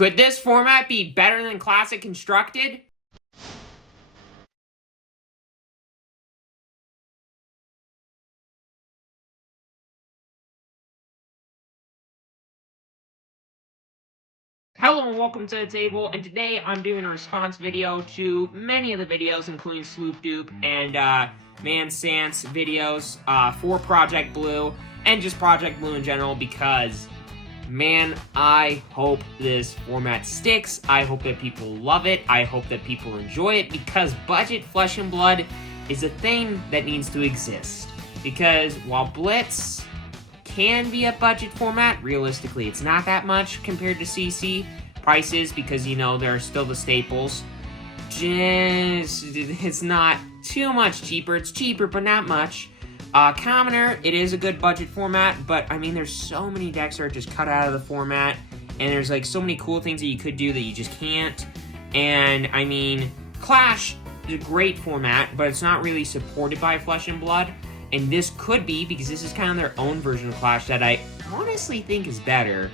Could this format be better than Classic Constructed? Hello and welcome to the table, and today I'm doing a response video to many of the videos, including Sloopdoop and Mansant's videos for Project Blue, and just Project Blue in general, because, man, I hope this format sticks. I hope that people love it. I hope that people enjoy it, because budget Flesh and Blood is a thing that needs to exist. Because while Blitz can be a budget format, realistically it's not that much compared to CC prices, because, you know, there are still the staples. It's not too much cheaper. It's cheaper, but not much. Commoner, it is a good budget format, but, I mean, there's so many decks that are just cut out of the format, and there's, like, so many cool things that you could do that you just can't. And, I mean, Clash is a great format, but it's not really supported by Flesh and Blood. And this could be, because this is kind of their own version of Clash that I honestly think is better.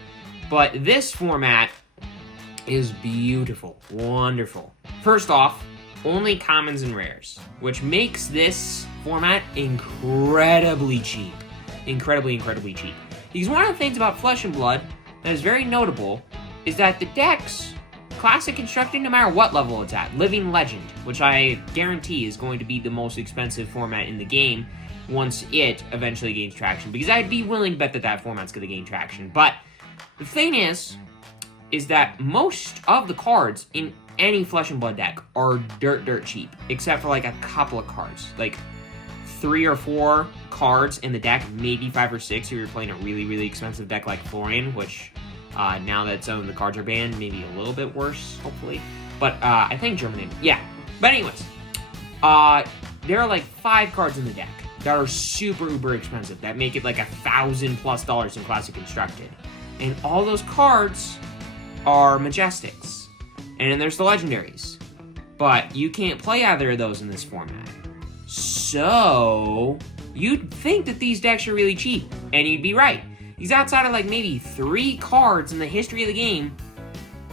But this format is beautiful. Wonderful. First off, only commons and rares, which makes this format incredibly cheap. Incredibly cheap. Because one of the things about Flesh and Blood that is very notable is that the decks, Classic Constructed, no matter what level it's at, Living Legend, which I guarantee is going to be the most expensive format in the game once it eventually gains traction, because I'd be willing to bet that that format's going to gain traction. But the thing is that most of the cards in any Flesh and Blood deck are dirt cheap, except for like a couple of cards, like 3 or 4 cards in the deck, maybe 5 or 6 if you're playing a really expensive deck like Florian, which now that some of the cards are banned, maybe a little bit worse, hopefully. But I think German, yeah. But anyways, there are like 5 cards in the deck that are super uber expensive, that make it like $1,000+ in Classic Constructed. And all those cards are Majestics. And then there's the Legendaries. But you can't play either of those in this format. So you'd think that these decks are really cheap, and you'd be right. Because outside of like maybe 3 cards in the history of the game,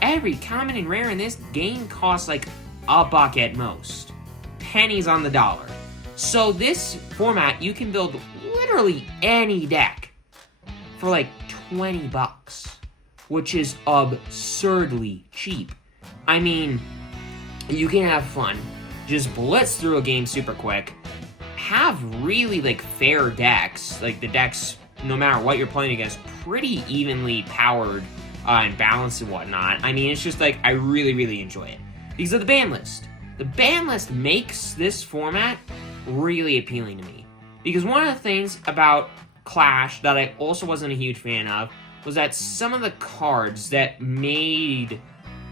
every common and rare in this game costs like $1 at most. Pennies on the dollar. So this format, you can build literally any deck for like $20, which is absurdly cheap. I mean, you can have fun, just blitz through a game super quick, have really like fair decks, like the decks, no matter what you're playing against, pretty evenly powered and balanced and whatnot. I mean, it's just like, I really enjoy it because of the ban list. The ban list makes this format really appealing to me, because one of the things about Clash that I also wasn't a huge fan of was that some of the cards that made,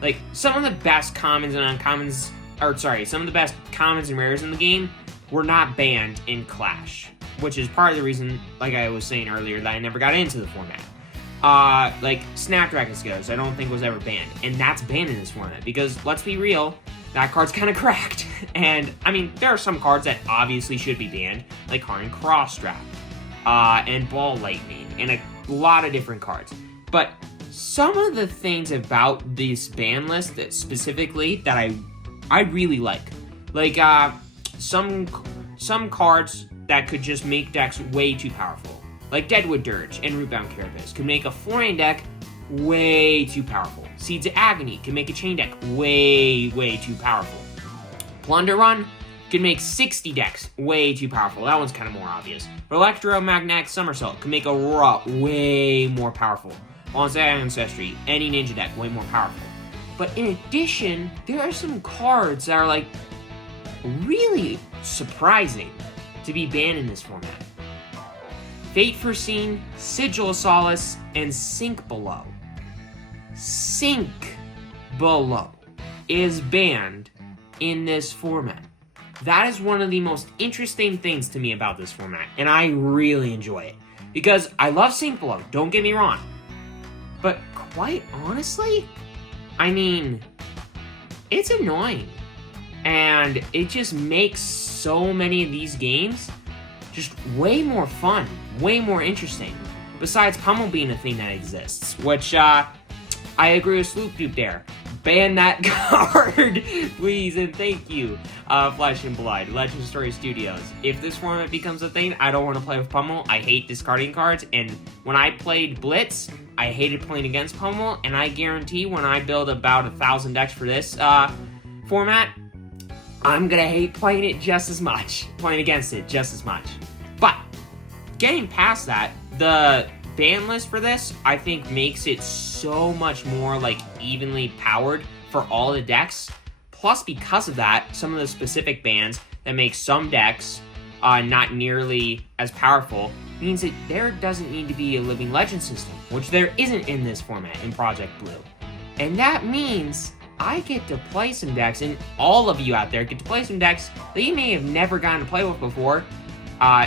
like, some of the best commons and uncommons, or sorry, some of the best commons and rares in the game were not banned in Clash, which is part of the reason, like I was saying earlier, that I never got into the format. Like, Snapdragon Skitters, I don't think was ever banned, and that's banned in this format, because, let's be real, that card's kind of cracked. And, I mean, there are some cards that obviously should be banned, like Harden Crossstrap, and Ball Lightning, and a lot of different cards. But some of the things about this ban list that specifically that I really like some cards that could just make decks way too powerful, like Deadwood Dirge and Rootbound Carapace, could make a Florian deck way too powerful. Seeds of Agony can make a chain deck way too powerful. Plunder Run can make 60 decks way too powerful. That one's kind of more obvious. But Electromagnetic Somersault can make a Raw way more powerful. Onslaught Ancestry, any ninja deck, way more powerful. But in addition, there are some cards that are like really surprising to be banned in this format. Fate Foreseen, Sigil of Solace, and Sink Below. Sink Below is banned in this format. That is one of the most interesting things to me about this format, and I really enjoy it. Because I love Sink Below, don't get me wrong. But quite honestly, I mean, it's annoying. And it just makes so many of these games just way more fun, way more interesting. Besides Pummel being a thing that exists, which, I agree with Sloopdoop there. Ban that card, please and thank you, Flesh and Blood, Legend Story Studios. If this format becomes a thing, I don't want to play with Pummel. I hate discarding cards, and when I played Blitz, I hated playing against Pummel, and I guarantee when I build about 1,000 decks for this format, I'm gonna hate playing it just as much, playing against it just as much. But, getting past that, the ban list for this, I think, makes it so much more, like, evenly powered for all the decks. Plus, because of that, some of the specific bans that make some decks not nearly as powerful means that there doesn't need to be a Living Legend system, which there isn't in this format in Project Blue. And that means I get to play some decks, and all of you out there get to play some decks that you may have never gotten to play with before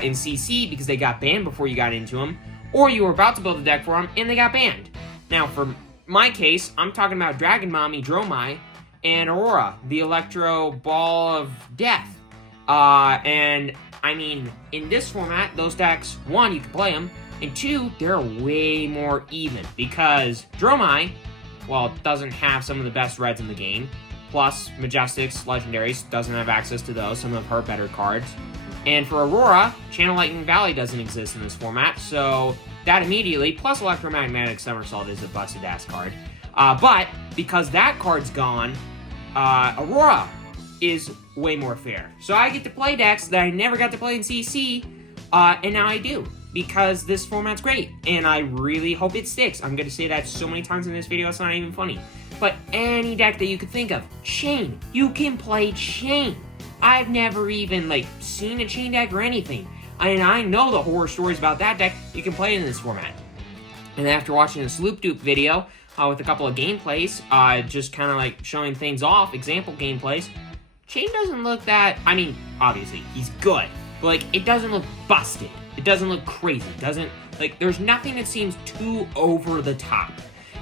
in CC because they got banned before you got into them, or you were about to build a deck for them, and they got banned. Now, for my case, I'm talking about Dragon Mommy, Dromai, and Aurora, the Electro Ball of Death. And, I mean, in this format, those decks, one, you can play them, and two, they're way more even, because Dromai, well, doesn't have some of the best reds in the game, plus Majestics, Legendaries, doesn't have access to those, some of her better cards. And for Aurora, Channel Lightning Valley doesn't exist in this format, so that immediately, plus Electromagnetic Somersault is a busted-ass card. But, because that card's gone, Aurora is way more fair. So I get to play decks that I never got to play in CC, and now I do, because this format's great, and I really hope it sticks. I'm going to say that so many times in this video, it's not even funny. But any deck that you could think of, Chain, you can play Chain. I've never even, like, seen a Chain deck or anything. And I know the horror stories about that deck. You can play it in this format. And after watching a Sloopdoop video with a couple of gameplays, just kind of, like, showing things off, example gameplays, Chain doesn't look that... I mean, obviously, he's good. But, like, it doesn't look busted. It doesn't look crazy. It doesn't... Like, there's nothing that seems too over the top.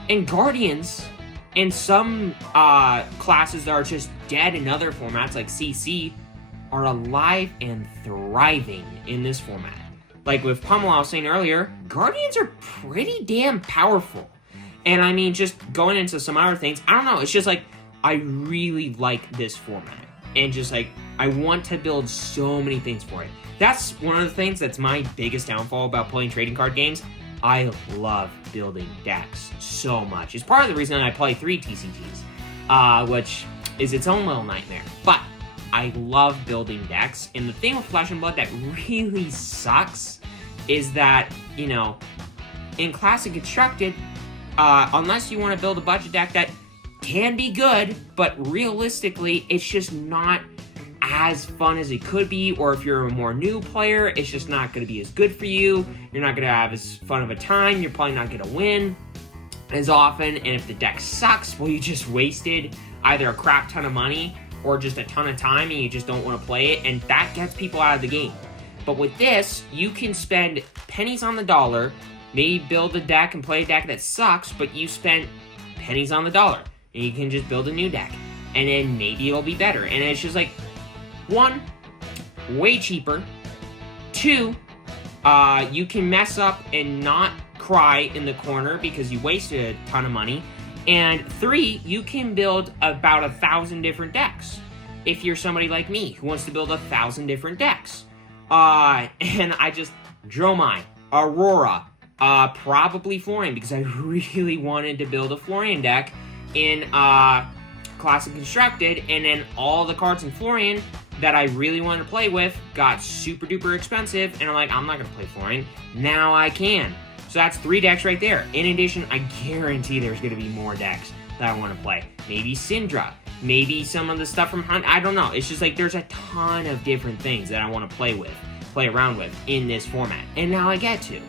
And Guardians... And some classes that are just dead in other formats, like CC, are alive and thriving in this format. Like with Pummel, I was saying earlier, Guardians are pretty damn powerful. And I mean, just going into some other things, I don't know, it's just like, I really like this format. And just like, I want to build so many things for it. That's one of the things that's my biggest downfall about playing trading card games. I love building decks so much. It's part of the reason I play 3 TCGs, which is its own little nightmare. But I love building decks, and the thing with Flesh and Blood that really sucks is that, you know, in Classic Constructed, unless you want to build a budget deck that can be good, but realistically, it's just not as fun as it could be, or if you're a more new player, it's just not going to be as good for you. You're not going to have as fun of a time. You're probably not going to win as often, and if the deck sucks, well, you just wasted either a crap ton of money or just a ton of time, and you just don't want to play it, and that gets people out of the game. But with this, you can spend pennies on the dollar, maybe build a deck and play a deck that sucks, but you spent pennies on the dollar, and you can just build a new deck, and then maybe it'll be better. And it's just like, 1, way cheaper. 2, you can mess up and not cry in the corner because you wasted a ton of money. And 3, you can build about 1,000 different decks. If you're somebody like me who wants to build 1,000 different decks. And I just, Dromai, Aurora, probably Florian, because I really wanted to build a Florian deck in Classic Constructed, and then all the cards in Florian that I really wanted to play with got super duper expensive, and I'm like, I'm not going to play Florian. Now I can. So that's 3 decks right there. In addition, I guarantee there's going to be more decks that I want to play. Maybe Syndra. Maybe some of the stuff from Hunt. I don't know. It's just like there's a ton of different things that I want to play around with in this format. And now I get to.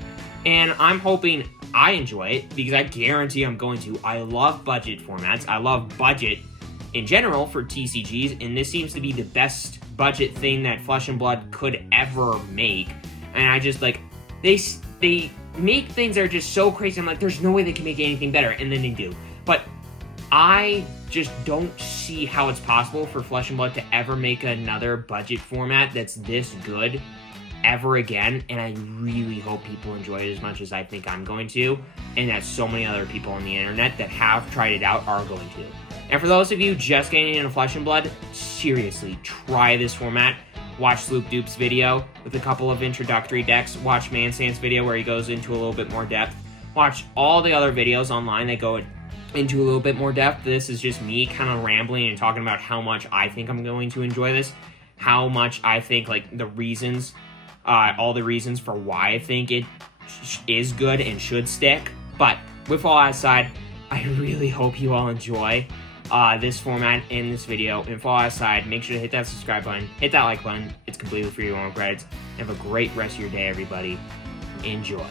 And I'm hoping I enjoy it, because I guarantee I'm going to. I love budget formats. I love budget in general for TCGs, and this seems to be the best budget thing that Flesh and Blood could ever make. And I just, like, they make things that are just so crazy. I'm like, there's no way they can make anything better, and then they do. But I just don't see how it's possible for Flesh and Blood to ever make another budget format that's this good. ever again, and I really hope people enjoy it as much as I think I'm going to, and that so many other people on the internet that have tried it out are going to. And for those of you just getting into Flesh and Blood, seriously, try this format. Watch Sloopdoop's video with a couple of introductory decks. Watch Mansant's video where he goes into a little bit more depth. Watch all the other videos online that go into a little bit more depth. This is just me kind of rambling and talking about how much I think I'm going to enjoy this. How much I think, like, the reasons, all the reasons for why I think it is good and should stick. But with all that aside, I really hope you all enjoy this format in this video. And for all that aside, make sure to hit that subscribe button, hit that like button. It's completely free on credits. Have a great rest of your day, everybody. Enjoy.